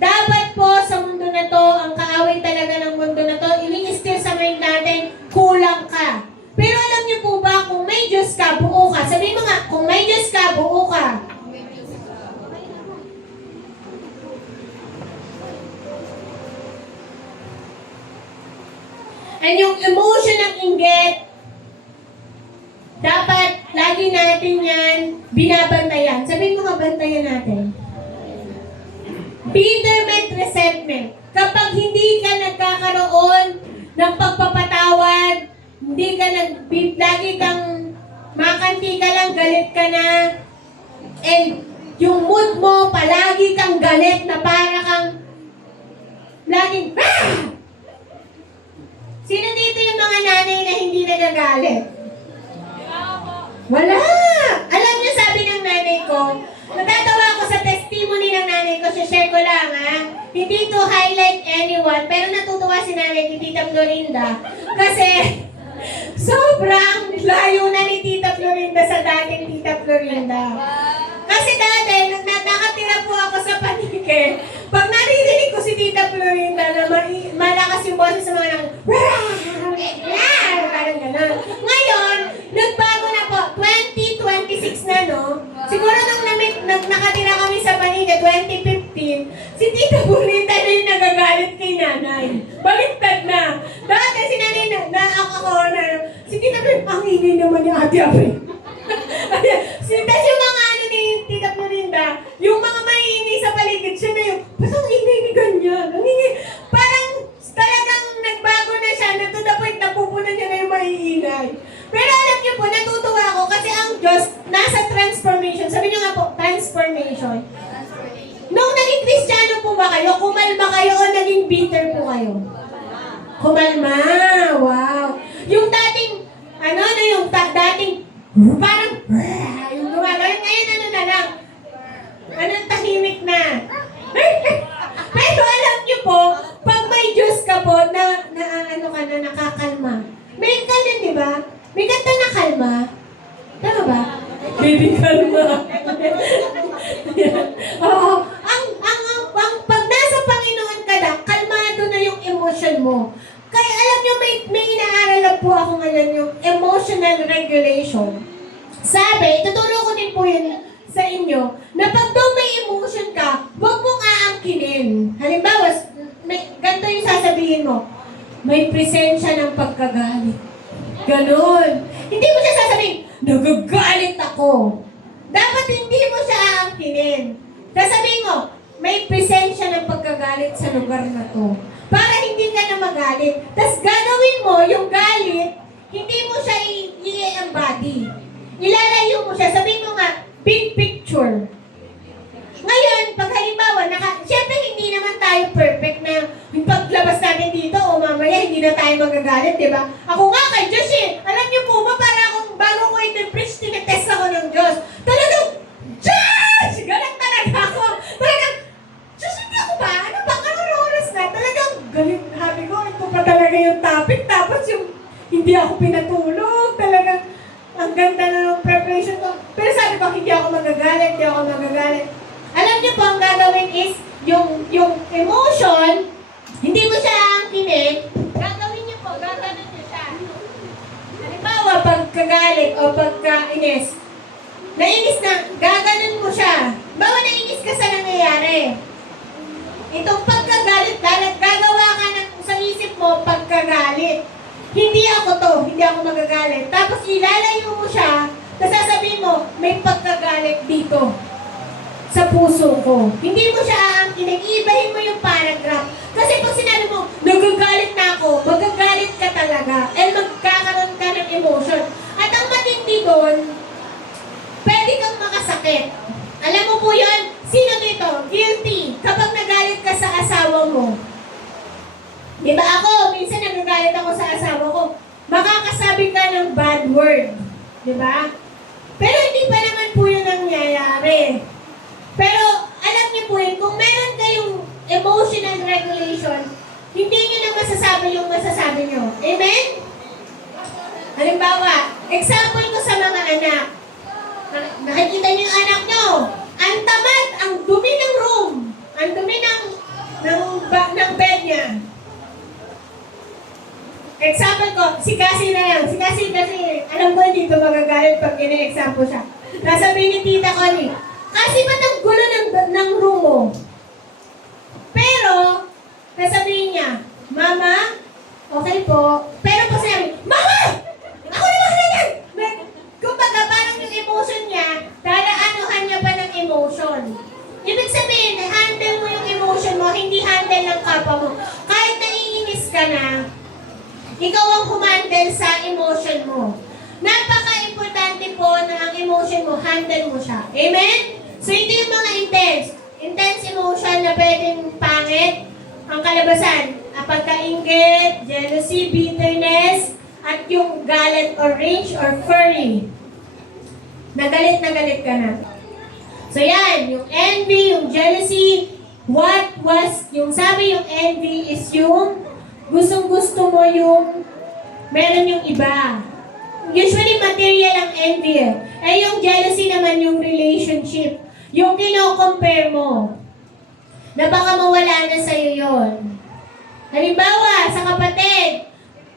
Dapat po sa mundo na to, ang kaaway talaga ng mundo na to, ini-steal sa mind natin, kulang ka. Pero alam niyo po ba, kung may Diyos ka, buo ka. Sabihin mo nga, kung may Diyos ka, buo ka. And yung emotion ng inggit, dapat lagi lagi natin yan binabantayan. Sabihin mo nga, bantayan natin. Bitterness, resentment. Kapag hindi ka nagkakaroon ng pagpapatawad, hindi ka lagi kang makanti ka lang, galit ka na, and yung mood mo, palagi kang galit na para kang laging, ah! Sino dito yung mga nanay na hindi nagagalit? Wala! Alam niyo, sabi ng nanay ko, natatawa ako sa testimony ng nanay ko, share ko lang ha. Hindi to highlight anyone, pero natutuwa si nanay ni Tita Florinda. Kasi, sobrang layo na ni Tita Florinda sa dating Tita Florinda. Kasi dati, nakatira po ako sa Panike. Pag naririnig ko si Tita Florinda na malakas yung boses sa mga nang parang gano'n. Ngayon, nagbago na po. 2026 na, no? Siguro nang nakatira kami sa Panike, 2015, si Tita Florinda na yung nagagalit kay nanay. Baliktad na. Dati si nanay si Tita Florinda, ang ingay naman ni Ate Abe. Tapos yung mga ni Tita Florinda, yung mga maiingay sa paligid, siya na yung, ba't ang ingay ni ganyan? Ang ingay, parang talagang nagbago na siya, na to the point na pupunan niya na yung maiingay. Pero alam niyo po, natutuwa ako kasi ang Diyos nasa transformation. Sabi niyo nga po, transformation. Nung naging Kristiyano po ba kayo, kumalma kayo o naging bitter po kayo? Kumalma, wow. Yung dating, dating, parang, yung gumagawin, ngayon na lang, tahimik na. Pero alam niyo po, pag may Diyos ka po, nakakalma. May kanta, di ba? May kanta na kalma. Tama ba? Baby kalma. Oo. Pag nasa Panginoon ka na, kalmado na yung emotion mo. Kaya alam niyo, may inaaral lang po ako ngayon yung emotional regulation. Sabi, tuturo ko din po yun sa inyo, na pag daw may emotion ka, huwag mong aangkinin. Halimbawa, ganito yung sasabihin mo, may presensya ng pagkagalit. Ganon. Hindi mo siya sasabihin, nagagalit ako. Dapat hindi mo siya aangkinin. Sasabihin mo, may presensya ng pagkagalit sa lugar na to. Para hindi ka na magalit. Tapos gagawin mo yung galit, hindi mo siya i-embody. Ilalayo mo siya. Sabihin mo nga, big picture. Ngayon, pag halimbawa, siyempre hindi naman tayo perfect na yung paglabas natin dito o mamaya hindi na tayo magagalit, di ba? Ako nga kay Diyos alam niyo po ba, para akong bago ko i-preach, tinetest ako ng Diyos. Talagang, Diyos! Galang talaga ako. Talagang, Diyos, hindi ako ba? Ano ba? Anong oras na? Talagang, galit. Sabi ko, ito pa talaga yung topic. Tapos yung, hindi ako pinatulog. Talagang, ang ganda na ng preparation ko. Pero sabi ko, hindi ako magagalit. Alam niyo po, ang gagawin is, yung emotion, hindi mo siya angkinin, gagawin niyo po, gaganon niyo siya. Halimbawa, pagkagalit o pagkainis, nainis na, gaganon mo siya. Bawa nainis ka sa nangyayari. Itong pagkagalit, gagawa ka sa isip mo, pagkagalit. Hindi ako magagalit. Tapos ilalayo mo siya, tapos sasabihin mo, may pagkagalit dito sa puso ko. Hindi mo siya aangkinin, iibahin mo yung paragraph. Kasi pag sinabi mo, nagagalit na ako, magagalit ka talaga. And magkakaroon ka ng emotion. At ang matindi doon, pwede kang makasakit. Alam mo po yun? Sino dito? Guilty. Kapag nagalit ka sa asawa mo. Di ba ako, minsan nagagalit ako sa asawa ko, makakasabi ka ng bad word. Di ba? Pero hindi pa naman po yun nangyayari. Pero alam niyo po yun, kung meron kayong emotional regulation, hindi niyo na masasabi yung masasabi niyo. Amen? Halimbawa, example ko sa mga anak. Nakikita niyo yung anak niyo. Ang tamad, ang dumi ng room. Ang dumi ng bed niya. Example ko, si Cassie na lang. Si Cassie kasi, alam ko dito magagalit pag ina-example siya. Nasabihin ni Tita Connie, kasi ba't ang gulo ng room mo? Pero, nasabihin niya, Mama, okay po. Pero po sinabi, Mama! Ako naman na yan! Kumbaga, parang yung handle ng kapwa mo. Kahit naiinis ka na, ikaw ang humandle sa emotion mo. Napaka-importante po na ang emotion mo, handle mo siya. Amen? So, ito yung mga intense emotion na pwedeng pangit. Ang kalabasan, pagkainggit, jealousy, bitterness, at yung galit or rage or fury. Nagalit ka na. So yan, yung envy, yung jealousy, yung envy is yung gustong-gusto mo yung meron yung iba. Usually material ang envy eh. Yung jealousy naman yung relationship. Yung kino-compare mo. Na baka mawala na sa'yo yun. Halimbawa, sa kapatid,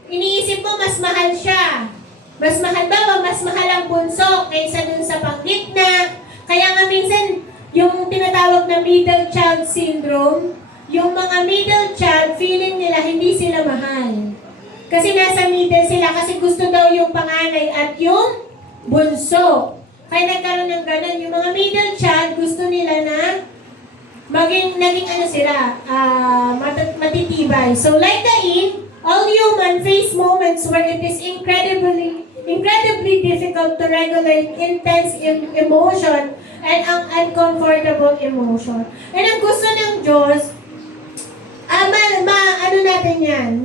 iniisip mo mas mahal siya. Mas mahal ang bunso kaysa dun sa panggitna. Kaya nga minsan, yung tinatawag na middle child syndrome, yung mga middle child, feeling nila hindi sila mahal. Kasi nasa middle sila, kasi gusto daw yung panganay at yung bunso. Kaya nagkaroon ng ganun. Yung mga middle child, gusto nila na naging matitibay. So like Cain, all human face moments where it is incredibly difficult to regulate intense emotion and ang uncomfortable emotion. And ang gusto ng Diyos,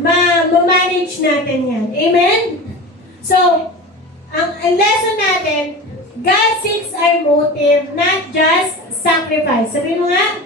ma-manage natin yan. Amen? So, ang lesson natin, God seeks our motive, not just sacrifice. Sabihin mo nga,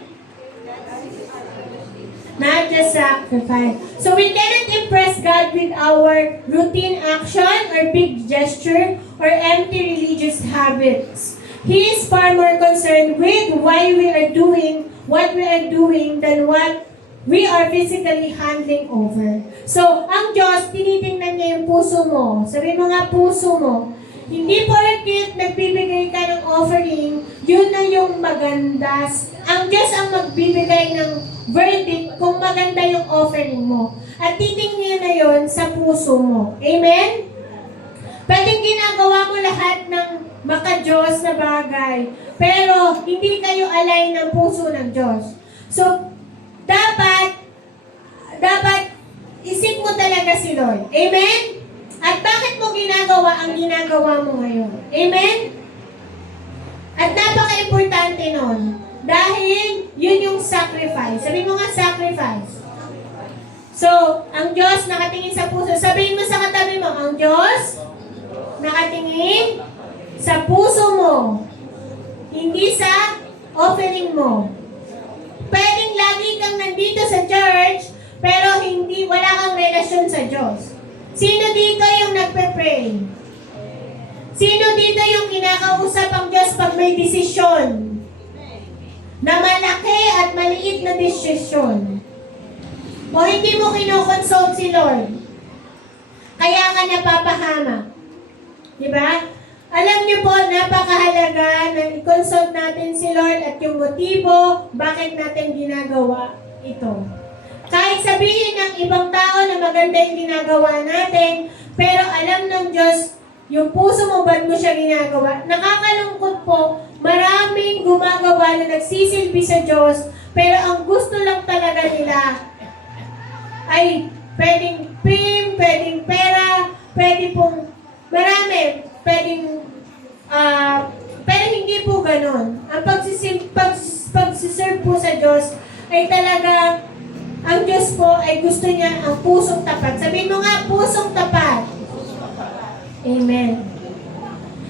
not just sacrifice. So we cannot impress God with our routine action or big gesture or empty religious habits. He is far more concerned with why we are doing what we are doing than what we are physically handling over. So, ang Diyos, tinitingnan niya yung puso mo. Sabihin mo nga, puso mo. Hindi porket nagbibigay ka ng offering, yun na yung maganda. Ang Diyos ang magbibigay ng verdict kung maganda yung offering mo. At titingnan na yun sa puso mo. Amen? Pwedeng ginagawa mo lahat ng maka-Diyos na bagay, pero hindi kayo align ng puso ng Diyos. So, dapat isip mo talaga si Lord. Amen? At bakit mo ginagawa ang ginagawa mo ngayon? Amen? At napaka-importante nun. Dahil yun yung sacrifice. Sabihin mo nga sacrifice. So, ang Diyos nakatingin sa puso. Sabihin mo sa katabi mo, ang Diyos nakatingin sa puso mo. Hindi sa offering mo. Pwedeng lagi kang nandito sa church, pero wala kang relasyon sa Diyos. Sino dito yung nagpe-pray? Sino dito yung kinakausap ang Diyos pag may desisyon? Na malaki at maliit na desisyon. O hindi mo kinoconsult si Lord. Kaya ka napapahamak. Diba? Alam niyo po, napakahalaga na i-consult natin si Lord at yung motibo, bakit natin ginagawa ito. Kahit sabihin ng ibang tao na maganda yung ginagawa natin, pero alam ng Diyos, yung puso mo, ba't mo siya ginagawa? Nakakalungkot po, maraming gumagawa na nagsisilbi sa Diyos, pero ang gusto lang talaga nila ay pwedeng fame, pwedeng pera, pwede pong marami, pero hindi po ganon. Ang pagsiserve po sa Diyos ay talaga, ang Diyos po ay gusto niya ang pusong tapat. Sabihin mo nga, pusong tapat. Amen.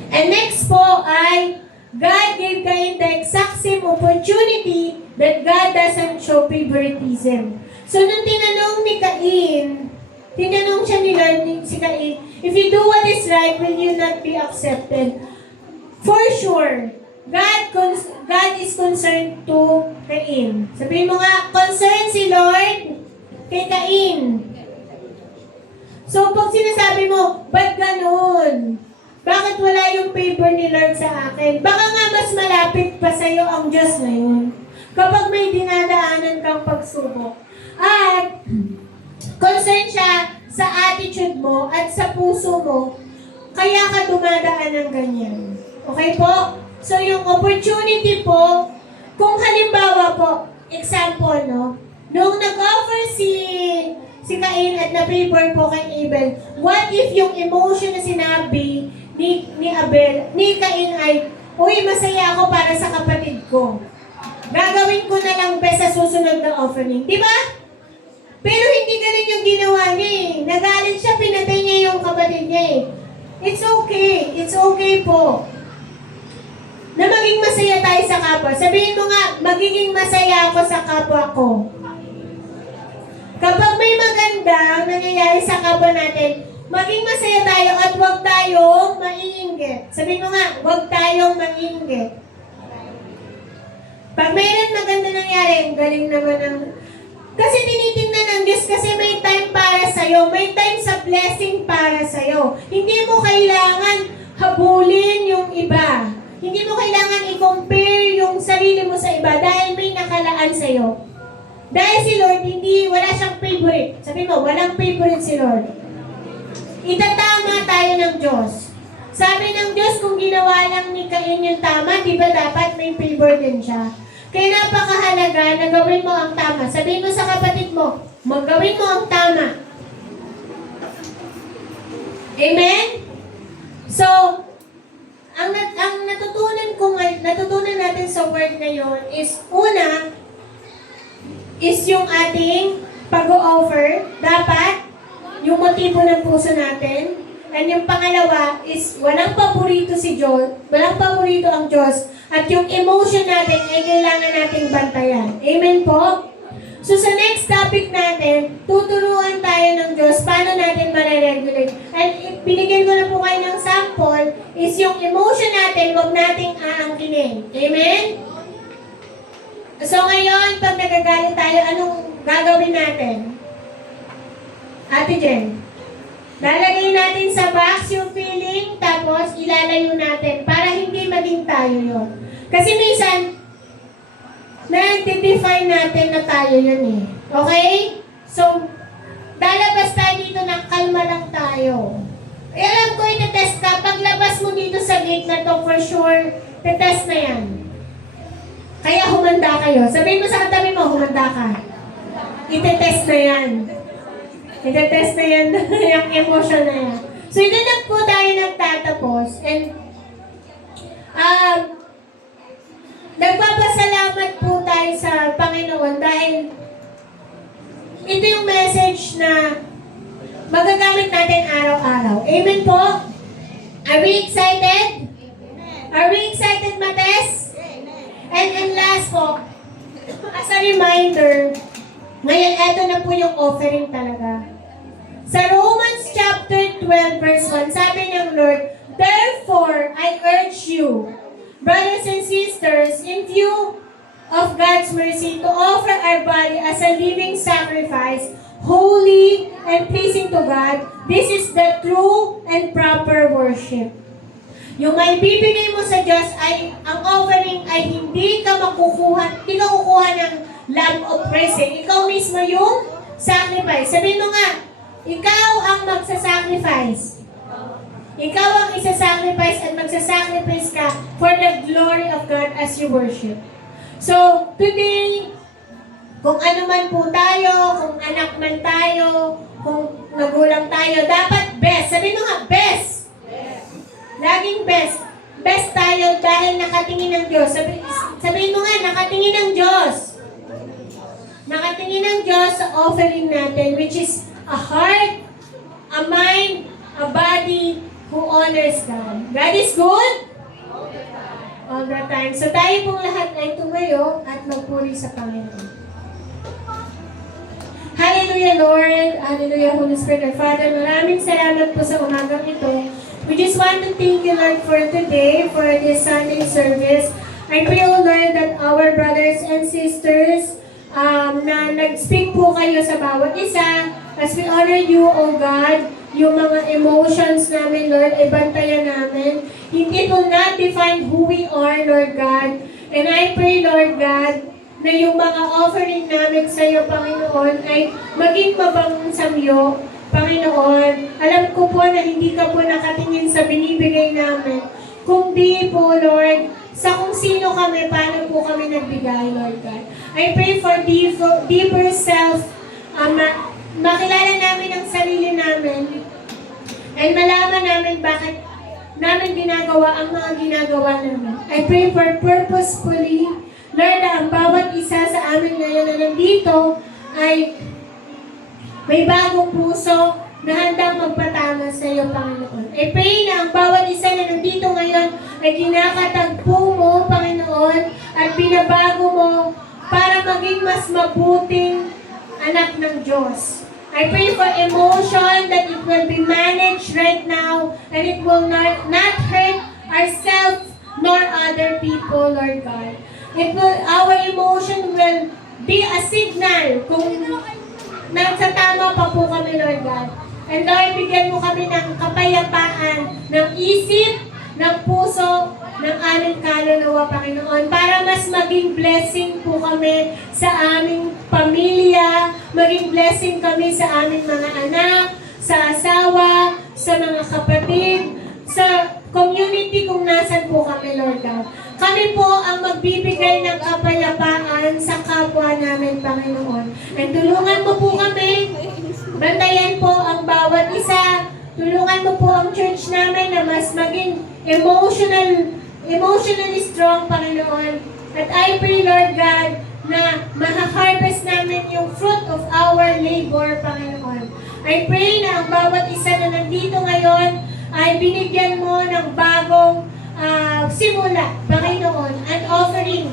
And next po ay, God gave Cain the exact same opportunity that God doesn't show favoritism. So, nung tinanong siya ni Lord, si Cain, if you do what is right, will you not be accepted? For sure, God is concerned to Cain. Sabihin mo nga, concerned si Lord kay Cain. So, pag sinasabi mo, ba't ganun? Bakit wala yung favor ni Lord sa akin? Baka nga mas malapit pa sa'yo ang Diyos ngayon. Kapag may dinadaanan kang pagsubok. At, concern siya sa attitude mo at sa puso mo, kaya ka dumadaan ng ganyan. Okay po? So, yung opportunity po, kung halimbawa po, example, no? Nung nag-offer si Cain at na-favor po kay Abel, what if yung emotion na sinabi ni Cain ay, uy, masaya ako para sa kapatid ko. Gagawin ko na lang best sa susunod na offering. Di ba? Pero hindi ganun yung ginawa niya eh. Nagalit siya, pinatay niya yung kapatid niya eh. It's okay. It's okay po. Na maging masaya tayo sa kapwa. Sabihin mo nga, magiging masaya ako sa kapwa ko. Kapag may magandang nangyayari sa kapwa natin, maging masaya tayo at huwag tayong maiinggit. Sabihin mo nga, huwag tayong maiinggit. Pag mayroon maganda nangyari, ang galing naman ng... Kasi tinitingnan ng Diyos kasi may time para sa'yo. May time sa blessing para sa'yo. Hindi mo kailangan habulin yung iba. Hindi mo kailangan i-compare yung sarili mo sa iba dahil may nakalaan sa'yo. Dahil si Lord, wala siyang favorite. Sabi mo, walang favorite si Lord. Itatama tayo ng Diyos. Sabi ng Diyos, kung ginawa lang ni Cain yung tama, di ba dapat may favor din siya? Kaya napakahalaga na gawin mo ang tama. Sabihin mo sa kapatid mo, magawin mo ang tama. Amen? So, ang natutunan natin sa word na yun is, una, is yung ating pag-o-offer. Dapat, yung motibo ng puso natin. And yung pangalawa is, walang paborito si Diyos, walang paborito ang Diyos, at yung emotion natin ay kailangan nating bantayan. Amen po? So sa next topic natin, tuturuan tayo ng Diyos paano natin mariregulate. And binigyan ko na po kayo ng sample, is yung emotion natin, huwag nating aangkinin. Amen? So ngayon, pag nagagalit tayo, anong gagawin natin? Ate Jen, lalagay natin sa box yung feeling, tapos ilalayo natin para hindi maging tayo yun. Kasi minsan, na-define natin na tayo yun eh. Okay? So, lalabas tayo dito na kalma lang tayo. Alam ko, itetest ka. Paglabas mo dito sa gate na to, for sure, tetest na yan. Kaya humanda kayo. Sabihin mo sa katabi mo, humanda ka. Itetest na yan. Itetest na yan, yung emotion na yan. So, ito na po tayo nagtatapos. And, nagpapasalamat po tayo sa Panginoon dahil ito yung message na magagamit natin araw-araw. Amen po? Are we excited? Are we excited, Mates? And last po, as a reminder, ngayon, eto na po yung offering talaga. Sa Romans chapter 12 verse 1, sabi ng Lord, therefore, I urge you, brothers and sisters, in view of God's mercy, to offer our body as a living sacrifice, holy and pleasing to God. This is the true and proper worship. Yung may bibigay mo sa Diyos ay, ang offering ay hindi ka kukuha ng lamb of praise. Ikaw mismo yung sacrifice. Sabihin mo nga, ikaw ang magsasacrifice. Ikaw ang isa-sacrifice at magsasacrifice ka for the glory of God as you worship. So, today, kung ano man po tayo, kung anak man tayo, kung magulang tayo, dapat best. Sabihin mo nga, best. Laging best. Best tayo dahil nakatingin ng Diyos. Sabihin mo nga, nakatingin ng Diyos. Nakatingin ng Diyos sa offering natin, which is a heart, a mind, a body who honors God. God is good? All the time. So tayo pong lahat ay tumayo at magpuri sa Panginoon. Hallelujah, Lord. Hallelujah, Holy Spirit. Father, maraming salamat po sa umagang ito. We just want to thank you, Lord, for today, for this Sunday service. I pray, O Lord, that our brothers and sisters na nag-speak po kayo sa bawat isa, as we honor you, O God, yung mga emotions namin, Lord, ay bantayan namin. It will not define who we are, Lord God. And I pray, Lord God, na yung mga offering namin sa iyo, Panginoon, ay maging mabangong samyo, Panginoon. Alam ko po na hindi ka po nakatingin sa binibigay namin, kundi po, Lord, sa kung sino kami, paano po kami magbigay, Lord God. I pray for deeper self, makilala namin ang sarili namin, and malaman namin bakit namin ginagawa ang mga ginagawa namin. I pray for purposefully, Lord, ang bawat isa sa amin ngayon na nandito ay may bagong puso na handang magpatama sa iyo, Panginoon. I pray na ang bawat isa na nandito ngayon ay kinakatagpo mo, Panginoon, at binabago mo para maging mas mabuting anak ng Diyos. I pray for emotion that it will be managed right now and it will not hurt ourselves nor other people, Lord God. Our emotion will be a signal kung nasa tama pa po kami, Lord God. And Lord, bigyan mo kami ng kapayapaan, ng isip, ng puso, ng aming kaluluwa, Panginoon, para mas maging blessing po kami sa aming pamilya, maging blessing kami sa aming mga anak, sa asawa, sa mga kapatid, sa community kung nasan po kami, Lord God. Kami po ang magbibigay ng kapayapaan sa kapwa namin, Panginoon. And tulungan mo po kami, bantayan po ang bawat isa, tulungan mo po ang church namin na mas maging emotionally strong, Panginoon. At I pray, Lord God, na maha-harvest namin yung fruit of our labor, Panginoon. I pray na ang bawat isa na nandito ngayon ay binigyan mo ng bagong simula, Panginoon, an offering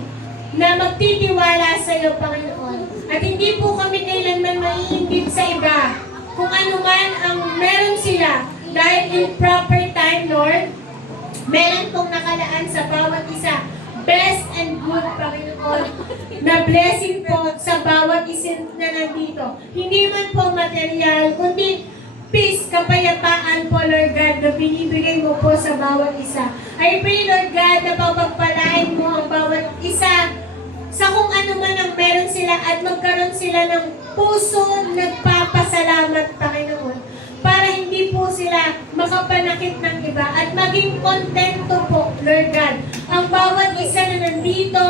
na magtitiwala sa iyo, Panginoon. At hindi po kami kailanman maiinggit sa iba kung ano man ang meron sila dahil in proper time, Lord, meron pong nakalaan sa bawat isa. Best and good, Panginoon, na blessing po sa bawat isa na nandito. Hindi man po material, kundi peace, kapayapaan po, Lord God, na binibigay mo po sa bawat isa. I pray, Lord God, na pagpapalain mo ang bawat isa sa kung ano man ang meron sila at magkaroon sila ng puso nagpapasalamat, Panginoon, para hindi po sila makapanakit ng iba at maging kontento po, Lord God. Ang bawat isa na nandito,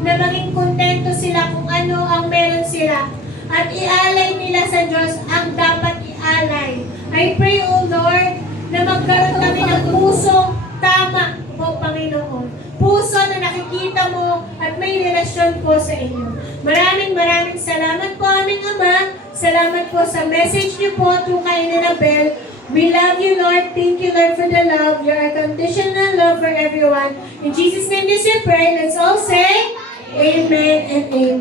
na maging kontento sila kung ano ang meron sila at ialay nila sa Diyos ang dapat ialay. I pray, O Lord, na magkaroon kami ng puso tama po, Panginoon. Puso na nakikita mo at may relasyon po sa inyo. Maraming salamat po, aming Ama. Salamat po sa message niyo po through kay Annabelle. We love you, Lord. Thank you, Lord, for the love. Your unconditional love for everyone. In Jesus' name we pray. Let's all say, Amen and Amen.